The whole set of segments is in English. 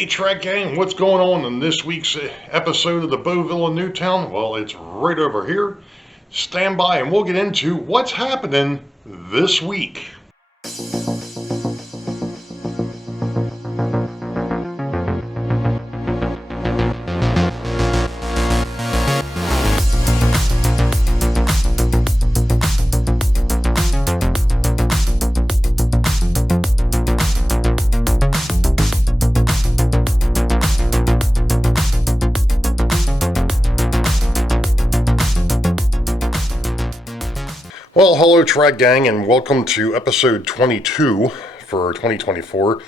Hey Trek Gang, what's going on in this week's episode of the Boeville Newtown? Well, it's right over here. Stand by and we'll get into what's happening this week. Well, hello Trek Gang, and welcome to episode 22 for 2024.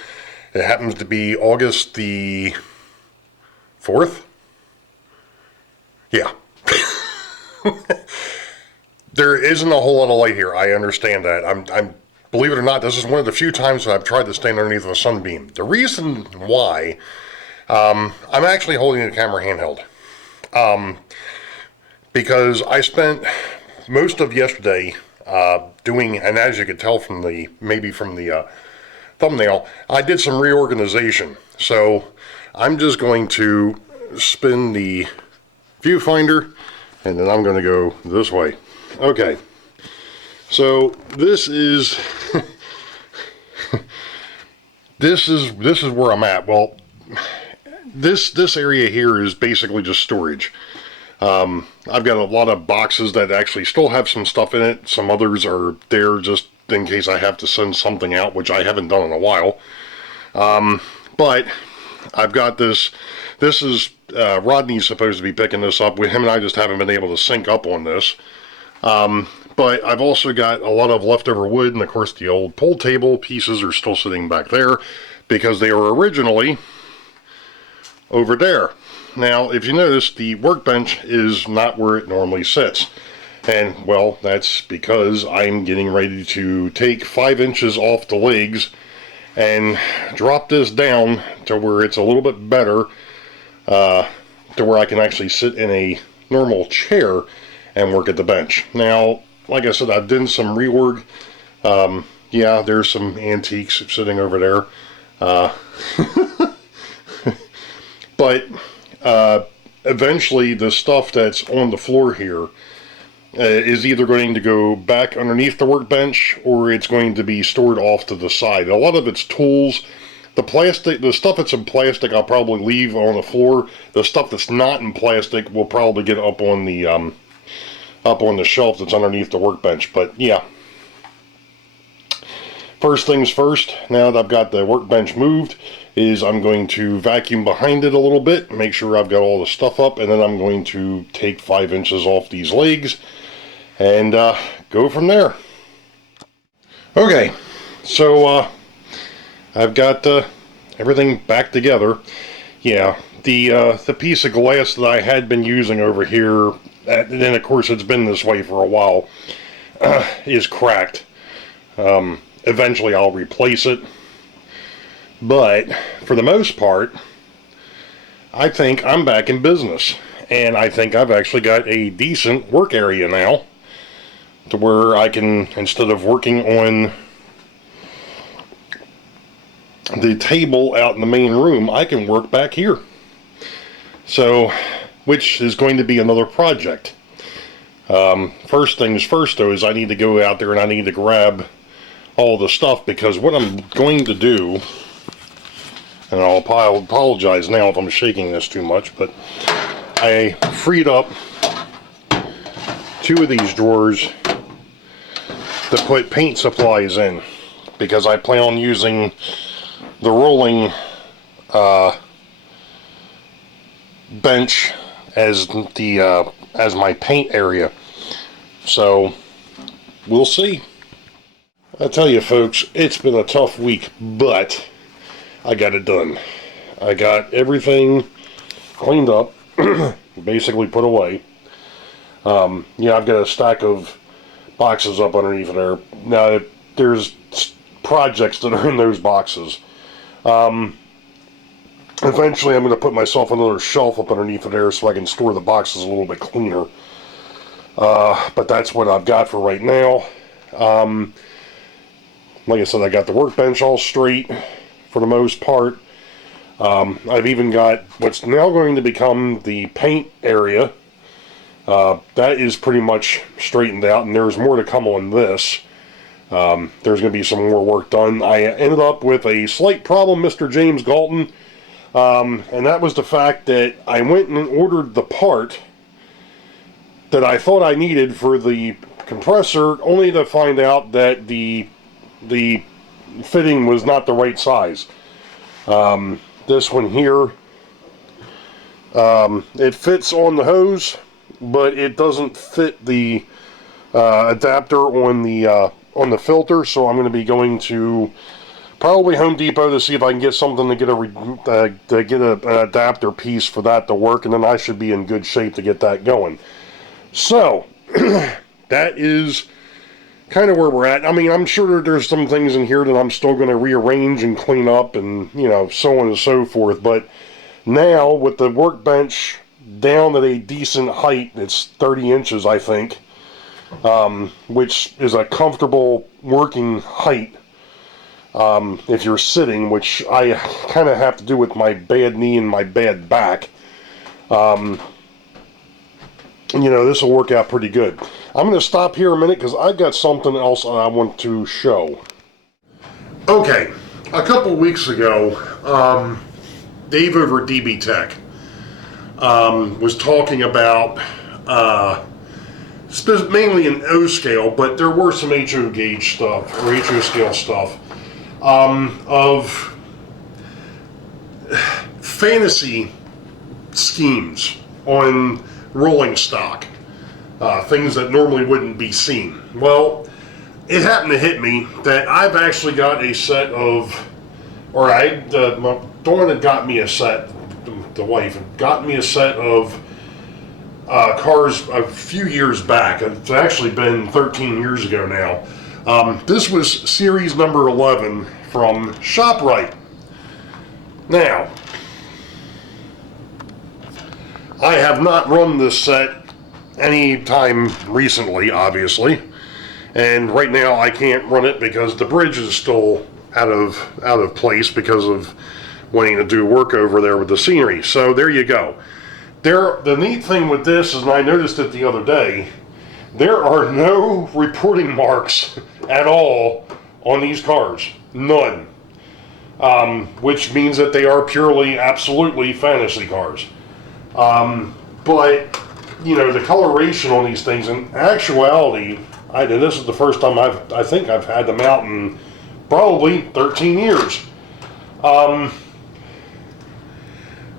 It happens to be August the 4th? Yeah. There isn't a whole lot of light here, I understand that. I'm believe it or not, this is one of the few times that I've tried to stand underneath a sunbeam. The reason why, I'm actually holding the camera handheld. Because I spent most of yesterday doing, and as you could tell from the thumbnail, I did some reorganization. So I'm just going to spin the viewfinder and then I'm going to go this way. Okay, so this is this is where I'm at. Well, this area here is basically just storage. I've got a lot of boxes that actually still have some stuff in it. Some others are there just in case I have to send something out, which I haven't done in a while. But I've got this. This is Rodney's supposed to be picking this up. With him and I just haven't been able to sync up on this. But I've also got a lot of leftover wood, and of course the old pool table pieces are still sitting back there because they were originally over there. Now, if you notice, the workbench is not where it normally sits. And, well, that's because I'm getting ready to take 5 inches off the legs and drop this down to where it's a little bit better, to where I can actually sit in a normal chair and work at the bench. Now, like I said, I've done some reorg. Yeah, there's some antiques sitting over there. But eventually the stuff that's on the floor here is either going to go back underneath the workbench or it's going to be stored off to the side. A lot of it's tools. The stuff that's in plastic I'll probably leave on the floor. The stuff that's not in plastic will probably get up on the shelf that's underneath the workbench. But yeah, first things first, now that I've got the workbench moved, is I'm going to vacuum behind it a little bit, make sure I've got all the stuff up, and then I'm going to take 5 inches off these legs and go from there. Okay, so I've got everything back together. Yeah, the piece of glass that I had been using over here, and then of course it's been this way for a while, is cracked. Eventually I'll replace it. But, for the most part, I think I'm back in business. And I think I've actually got a decent work area now, to where I can, instead of working on the table out in the main room, I can work back here. So, which is going to be another project. First things first, though, is I need to go out there and I need to grab all the stuff, because what I'm going to do, and I'll apologize now if I'm shaking this too much, but I freed up 2 of these drawers to put paint supplies in, because I plan on using the rolling bench as my paint area. So we'll see. I tell you folks, it's been a tough week, but I got it done. I got everything cleaned up, basically put away. Yeah, I've got a stack of boxes up underneath there. Now, there's projects that are in those boxes. Eventually, I'm going to put myself another shelf up underneath there so I can store the boxes a little bit cleaner. But that's what I've got for right now. Like I said, I got the workbench all straight for the most part. I've even got what's now going to become the paint area. That is pretty much straightened out, and there's more to come on this. There's going to be some more work done. I ended up with a slight problem, Mr. James Galton, and that was the fact that I went and ordered the part that I thought I needed for the compressor, only to find out that the fitting was not the right size. This one here, it fits on the hose, but it doesn't fit the adapter on the filter, so I'm going to be going to probably Home Depot to see if I can get something to get an adapter piece for that to work, and then I should be in good shape to get that going. So that is kind of where we're at. I mean, I'm sure there's some things in here that I'm still going to rearrange and clean up, and so on and so forth. But now with the workbench down at a decent height, it's 30 inches, I think. Which is a comfortable working height if you're sitting, which I kind of have to do with my bad knee and my bad back. This will work out pretty good. I'm going to stop here a minute because I've got something else I want to show. Okay, a couple weeks ago, Dave over at DB Tech was talking about mainly an O scale, but there were some HO gauge stuff, or HO scale stuff, of fantasy schemes on rolling stock, things that normally wouldn't be seen. Well, it happened to hit me that I've actually got a set of, my Dawn had got me a set, the wife had got me a set of cars a few years back. It's actually been 13 years ago now. This was series number 11 from ShopRite. Now, I have not run this set any time recently, obviously, and right now I can't run it because the bridge is still out of place because of wanting to do work over there with the scenery. So there you go. The neat thing with this is, and I noticed it the other day, there are no reporting marks at all on these cars. None. Which means that they are purely, absolutely fantasy cars. But, the coloration on these things, in actuality, this is the first time I think I've had them out in probably 13 years.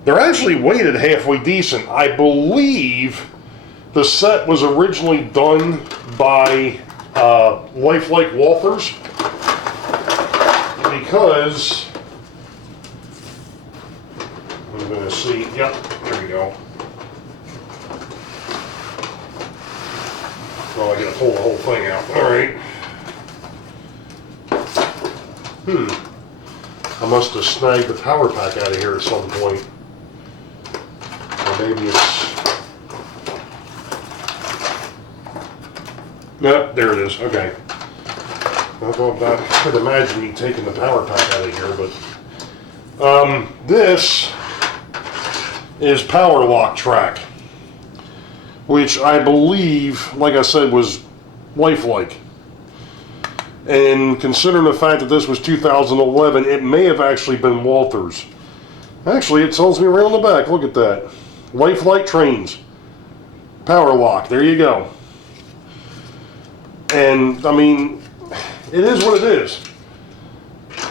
They're actually weighted halfway decent. I believe the set was originally done by Lifelike Walthers, because I'm going to see. Yep, there we go. Well, I got to pull the whole thing out. All right. I must have snagged the power pack out of here at some point. Maybe it's... Nope, there it is. Okay. I could imagine me taking the power pack out of here, but... this is Power Lock Track, which I believe, like I said, was Lifelike. And considering the fact that this was 2011, it may have actually been Walthers. Actually, it tells me right on the back. Look at that. Lifelike Trains. Power Lock. There you go. And, I mean, it is what it is.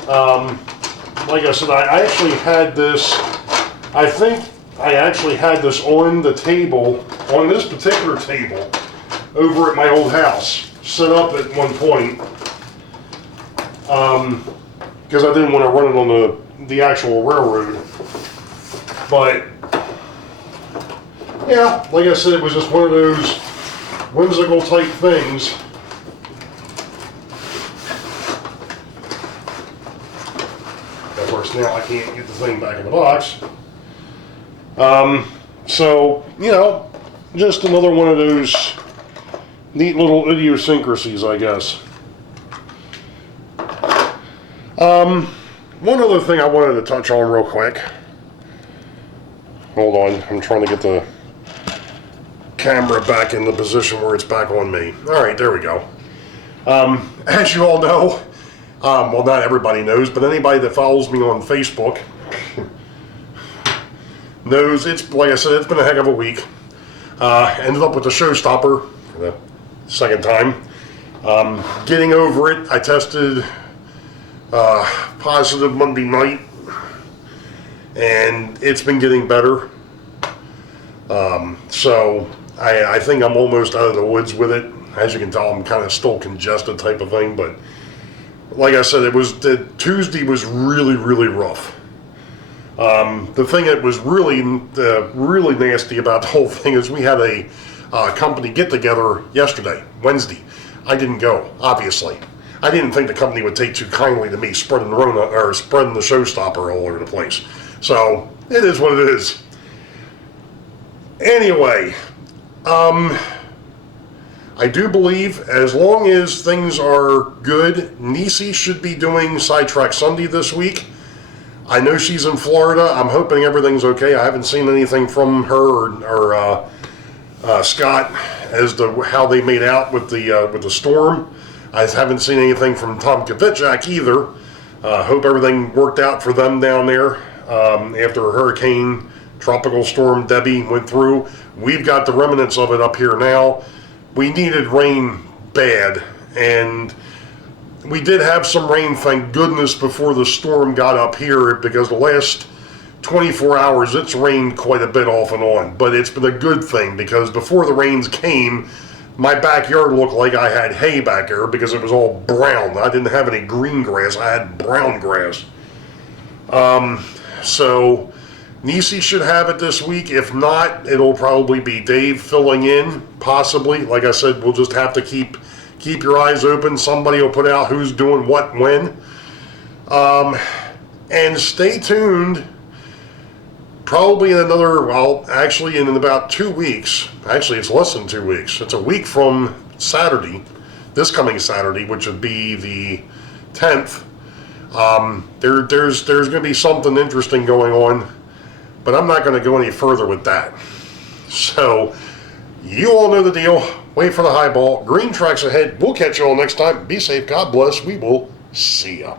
Like I said, I actually had this, I think I actually had this on the table, on this particular table, over at my old house, set up at one point, because I didn't want to run it on the actual railroad. But yeah, like I said, it was just one of those whimsical type things. Of course, now I can't get the thing back in the box. So, just another one of those neat little idiosyncrasies, I guess. one other thing I wanted to touch on real quick. Hold on, I'm trying to get the camera back in the position where it's back on me. Alright, there we go. As you all know, well, not everybody knows, but anybody that follows me on Facebook knows it's, like I said, it's been a heck of a week. Ended up with the showstopper for the second time. Getting over it, I tested positive Monday night, and it's been getting better. So I think I'm almost out of the woods with it. As you can tell, I'm kind of still congested type of thing, but like I said, Tuesday was really, really rough. The thing that was really nasty about the whole thing is we had a company get together yesterday, Wednesday. I didn't go, obviously. I didn't think the company would take too kindly to me spreading the showstopper all over the place. So it is what it is. Anyway, I do believe as long as things are good, Nisi should be doing Sidetrack Sunday this week. I know she's in Florida. I'm hoping everything's okay. I haven't seen anything from her or Scott as to how they made out with the storm. I haven't seen anything from Tom Kvitchak either. Hope everything worked out for them down there after a hurricane, tropical storm Debbie went through. We've got the remnants of it up here now. We needed rain bad, and we did have some rain, thank goodness, before the storm got up here, because the last 24 hours it's rained quite a bit off and on. But it's been a good thing, because before the rains came, my backyard looked like I had hay back there because it was all brown. I didn't have any green grass, I had brown grass. So Nisi should have it this week. If not, it'll probably be Dave filling in, possibly. Like I said, we'll just have to keep your eyes open. Somebody will put out who's doing what when. And stay tuned. Probably in another, well, actually in about 2 weeks. Actually, it's less than 2 weeks. It's a week from Saturday, this coming Saturday, which would be the 10th. There's going to be something interesting going on, but I'm not going to go any further with that. So, you all know the deal. Wait for the highball. Green tracks ahead. We'll catch you all next time. Be safe. God bless. We will see ya.